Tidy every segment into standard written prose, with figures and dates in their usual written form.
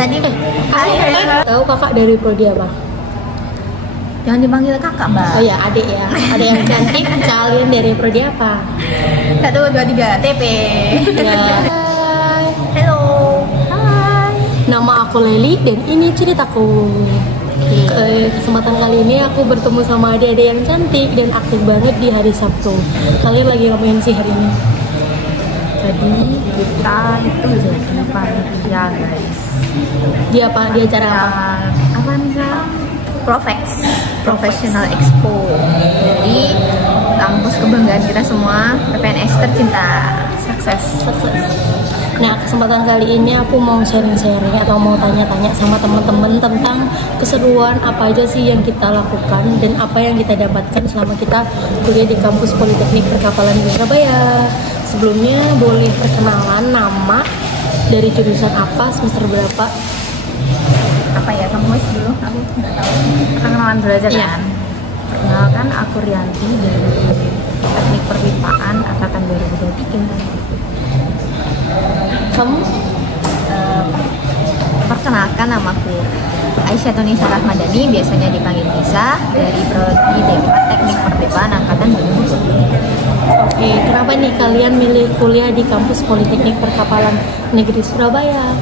tadi. Tahu kakak dari prodi apa? Jangan dipanggil kakak, Mbak. Oh ya, adik ya. Ada yang cantik. Kalian dari prodi apa? 1, 2, 3, TP. Ya. Halo. Hai. Nama aku Leli dan ini ceritaku. Kesempatan kali ini aku bertemu sama adik-adik yang cantik dan aktif banget di hari Sabtu. Kalian lagi ngapain sih hari ini? Jadi kita itu jadi panitia, guys. Di apa? Di acara apa? Apa misalnya? Professional Expo. Jadi kampus kebanggaan kita semua, PPNS tercinta. Sukses. Nah, kesempatan kali ini aku mau sharing-sharing atau mau tanya-tanya sama teman-teman tentang keseruan apa aja sih yang kita lakukan dan apa yang kita dapatkan selama kita kuliah di kampus Politeknik Perkapalan di Surabaya. Sebelumnya boleh perkenalan nama, dari jurusan apa, semester berapa? Apa ya, kamu wis dulu, aku nggak tahu. Perkenalan dulu aja kan. Perkenalkan, aku Rianti dari Teknik Perpipaan angkatan 2023. Kamu? Perkenalkan, namaku Aisyah Tunisa Rahmadani, biasanya dipanggil Nisa, dari prodi D4 Teknik Perpipaan angkatan 2023. Oke, kenapa nih kalian milih kuliah di kampus Politeknik Perkapalan Negeri Surabaya?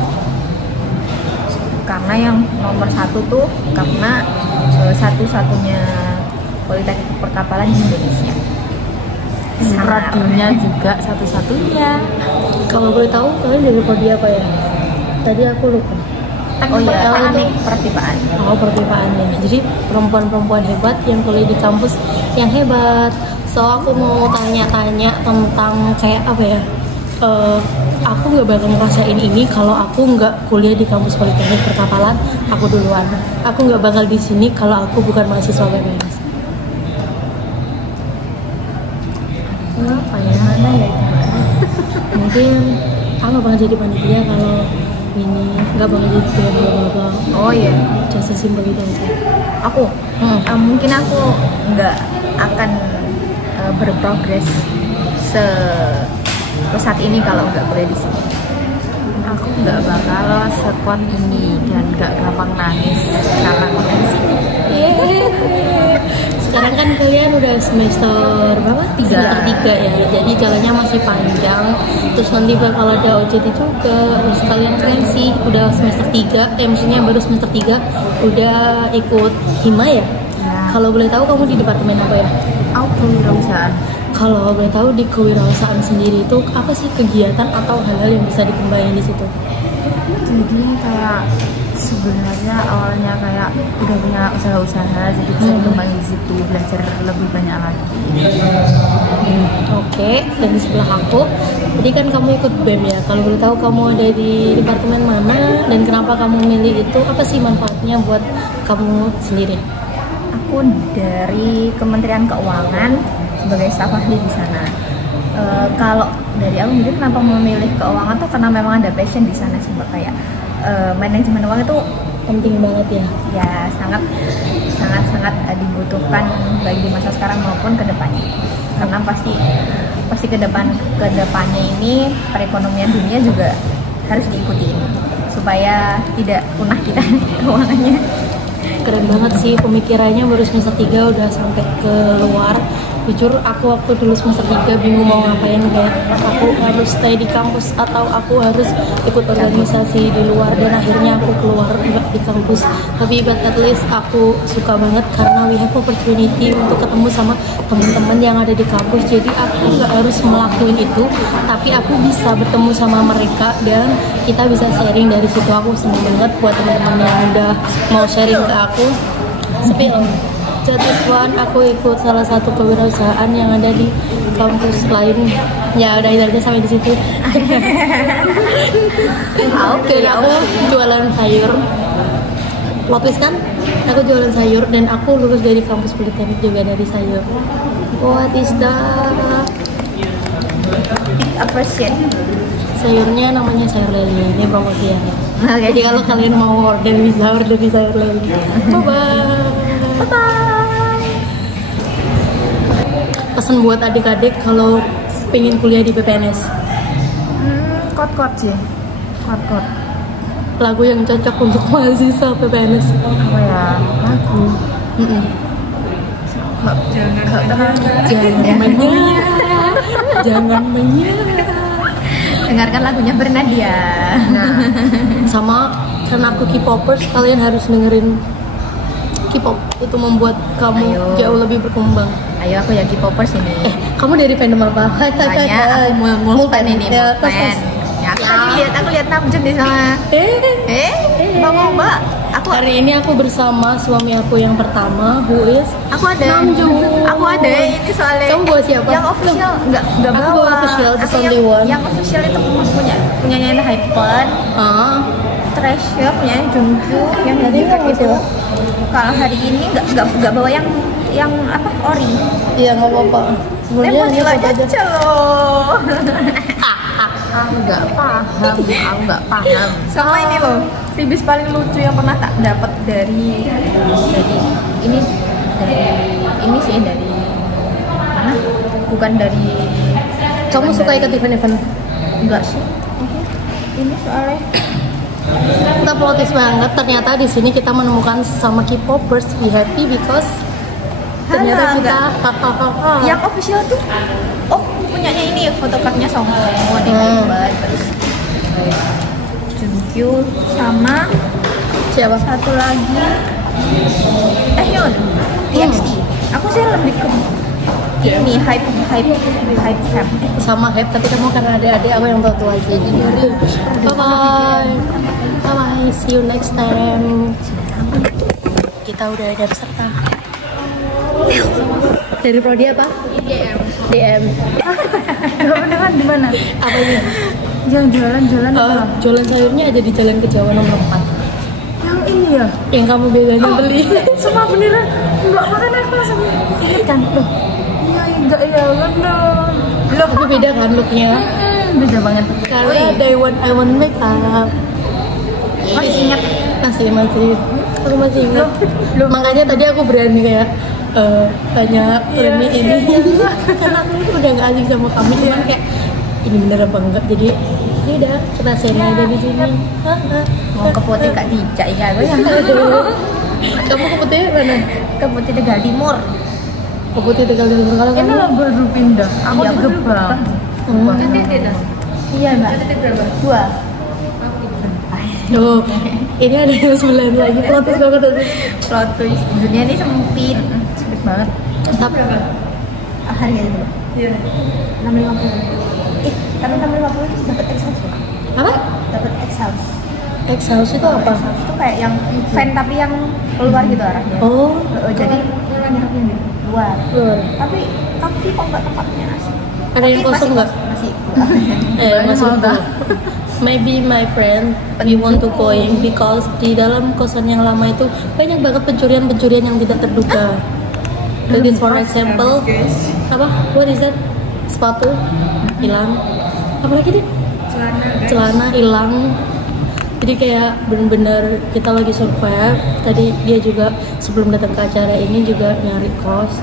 Karena yang nomor satu tuh karena satu-satunya Politeknik Perkapalan di Indonesia. Prodinya juga satu-satunya. Kalau boleh tahu kalian dari prodi apa ya? Tadi aku lupa. Oh iya, Teknik Perpipaan. Oh, perpipaan ya. Jadi perempuan-perempuan hebat yang kuliah di kampus yang hebat. So aku mau tanya-tanya tentang kayak apa ya? Aku nggak bakal ngerasain ini kalau aku nggak kuliah di kampus Politeknik Perkapalan. Aku duluan. Aku nggak bakal di sini kalau aku bukan mahasiswa PPNS. Apa ya? Mana ya? Mungkin aku nggak bakal jadi panitia kalau ini nggak bakal jadi bla-bla-bla. Oh iya. Just simpel itu aja. Aku mungkin aku nggak akan berprogres saat ini kalau nggak kuliah di sini. Aku nggak bakal sekuat ini dan nggak gampang nangis karena kuliah di sini. Sekarang kan kalian udah semester berapa? 3 ya. Jadi jalannya masih panjang. Terus nanti bakal ada OJT juga. Terus kalian keren sih, udah semester 3. Maksudnya baru semester 3 udah ikut hima ya? Kalau boleh tahu kamu di departemen apa ya? Aku kewirausahaan. Kalau boleh tahu di kewirausahaan sendiri itu apa sih kegiatan atau hal-hal yang bisa dikembangin di situ? Jadi kayak sebenarnya awalnya kayak udah punya usaha-usaha, jadi bisa dikembangin di situ, belajar lebih banyak lagi. Oke, dan di sebelah aku, tadi kan kamu ikut BEM ya. Kalau boleh tahu kamu ada di departemen mana dan kenapa kamu milih itu? Apa sih manfaatnya buat kamu sendiri? Aku dari Kementerian Keuangan sebagai staf ahli di sana. Kalau dari aku sendiri kenapa memilih keuangan tuh karena memang ada passion di sana sih, Mbak. Kayak manajemen uang itu Penting banget ya. ya sangat dibutuhkan baik di masa sekarang maupun ke depannya. Karena pasti kedepannya ini perekonomian dunia juga harus diikuti supaya tidak punah kita keuangannya. Keren banget sih pemikirannya, baru semester 3 udah sampai ke luar. Jujur aku waktu dulu semester 3 bingung mau ngapain, kayak aku harus stay di kampus atau aku harus ikut organisasi di luar, dan akhirnya aku keluar nggak di kampus. Tapi but at least aku suka banget karena we have opportunity untuk ketemu sama teman-teman yang ada di kampus. Jadi aku nggak harus ngelakuin itu, tapi aku bisa bertemu sama mereka dan kita bisa sharing dari situ. Aku seneng banget buat teman-teman yang udah mau sharing ke aku. Spill. Jatuh aku ikut salah satu kewirausahaan yang ada di kampus lain. Ya udah itu aja sampai di situ. Oke, aku jualan sayur. Lopis kan? Aku jualan sayur dan aku lulus dari kampus Politeknik juga dari sayur. What is that? Appreciate. Sayurnya namanya sayur leli. Ini promosi ya. Jadi kalau kalian mau order bisa order di sayur leli. Bye bye. Pesan buat adik-adik kalau pengen kuliah di PPNS. Kot-kot sih. Kot-kot. lagu yang cocok untuk mahasiswa PPNS. Apa ya? Lagu. Jangan menyerah, jangan menyerah. Dengarkan lagunya Bernadia. Nah, Sama karena aku K-popers, kalian harus dengerin K-pop, itu membuat kamu Ayo. jauh lebih berkembang. Ayo aku ya K-popers ini. Kamu dari fandom apa? Tanya aku mau fan ini, Ya, mau fan. Ya, aku lihat Namjoon di sana. Mau Mbak. Aku Hari ini aku bersama suami aku yang pertama, who is aku ada. Namjoon. Aku ada ini soalnya. Kamu bawa siapa? Yang official enggak Aku bawa. bawa official, just Aku only one. yang official itu punyanya Hypen, Ah, Treasure, punyanya Jungkook, yang Tadi Big Bang kamu itu. bawa? Kalau hari ini enggak bawa yang apa ori. iya nggak apa-apa. Sebenarnya Lemon ini juga apa aja? aja loh. aku nggak paham. Sama ini loh, freebies paling lucu yang pernah tak dapat dari ini sih dari mana? Bukan dari Kamu suka ikut event-event? enggak sih. Ini soalnya Kita plotis banget. Ternyata di sini kita menemukan sesama K-popers. We happy because ternyata Halah, kita yang official tuh punyanya ini photocardnya Songwon ini Hmm. hebat, terus Jungkook sama siapa? satu lagi Taehyun TXT. Aku sih lebih ke ini hype fam. Sama hype, tapi kamu karena adik-adik aku yang tua aja. Jadi bye bye, see you next time. Kita udah ada peserta. Dari prodi apa? DM. Beneran di mana? Apa ini? Yang jualan apa? Jualan sayurnya ada di Jalan Kejawa nomor 4. Yang ini ya? Yang kamu biasanya beli. Semua beneran? Enggak, makanya aku langsung ingat kan. Loh, iya enggak ya bener. Tapi beda kan looknya? Beda banget. Karena day one I want make up. Masih ingat Masih. Aku masih ingat. Makanya tadi aku berani kayak tanya Reni ini. Karena aku tuh udah gak asing sama kami, cuman kayak ini bener apa enggak. Jadi ya udah kita share aja di sini. mau ke Putih Kak Dija ya gue yang Kamu ke Putih mana? ke Putih Tegal Timur. Ke Putih Tegal Timur. Kalau Ini kamu? lo baru pindah. Aku Iya, di baru Gebang. Iya mbak. 2. Oh, ini ada yang 9 lagi. Plotis banget tuh. Plot twist. Dunia ini sempit banget. Tapi Harganya itu. Iya. 650. Tapi 650 itu dapat X house. apa? Dapat X house. X House itu apa? Itu kayak yang fan tapi yang keluar gitu arahnya. Oh, Jadi nginepnya di luar. luar. Tapi kok nggak tempatnya asli. Ada yang kosong nggak? Masih. Masih full. Maybe my friend we want to going because di dalam kosan yang lama itu banyak banget pencurian yang tidak terduga. Jadi for example, apa? What is that? Sepatu hilang. Apalagi deh? Celana hilang. Jadi kayak bener-bener kita lagi survive. Tadi dia juga sebelum datang ke acara ini juga nyari kos.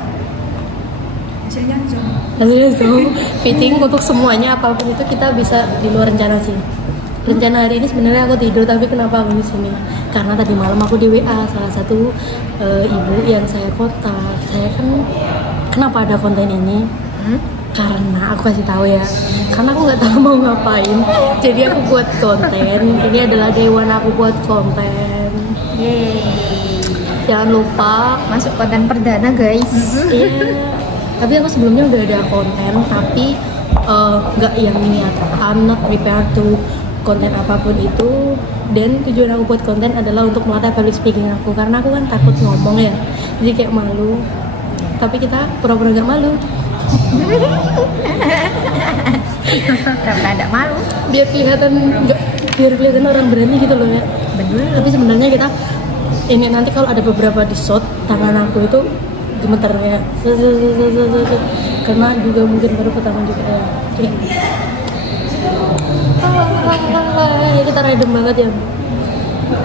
Hasilnya Zoom fitting untuk semuanya, apapun itu kita bisa di luar rencana sih. Rencana hari ini sebenarnya aku tidur, tapi kenapa aku di sini? Karena tadi malam aku di WA salah satu ibu yang saya kontak. Saya kan kenapa ada konten ini? Karena aku kasih tahu ya, karena aku nggak tahu mau ngapain, jadi aku buat konten. Ini adalah day one aku buat konten. Yeay. Jangan lupa Masuk konten perdana guys. iya. Tapi aku sebelumnya udah ada konten, tapi nggak yang ini ya. I'm not prepared to konten apapun itu. Dan tujuan aku buat konten adalah untuk melatih public speaking aku, karena aku kan takut ngomong ya, jadi kayak malu. Tapi kita pura-pura nggak malu. Karena ada malu. Biar kelihatan orang berani gitu loh ya. Bener. Tapi sebenarnya kita ini nanti kalau ada beberapa di shot tangan aku itu gemeter ya, karena juga mungkin baru pertama juga ya. Ya kita random banget ya.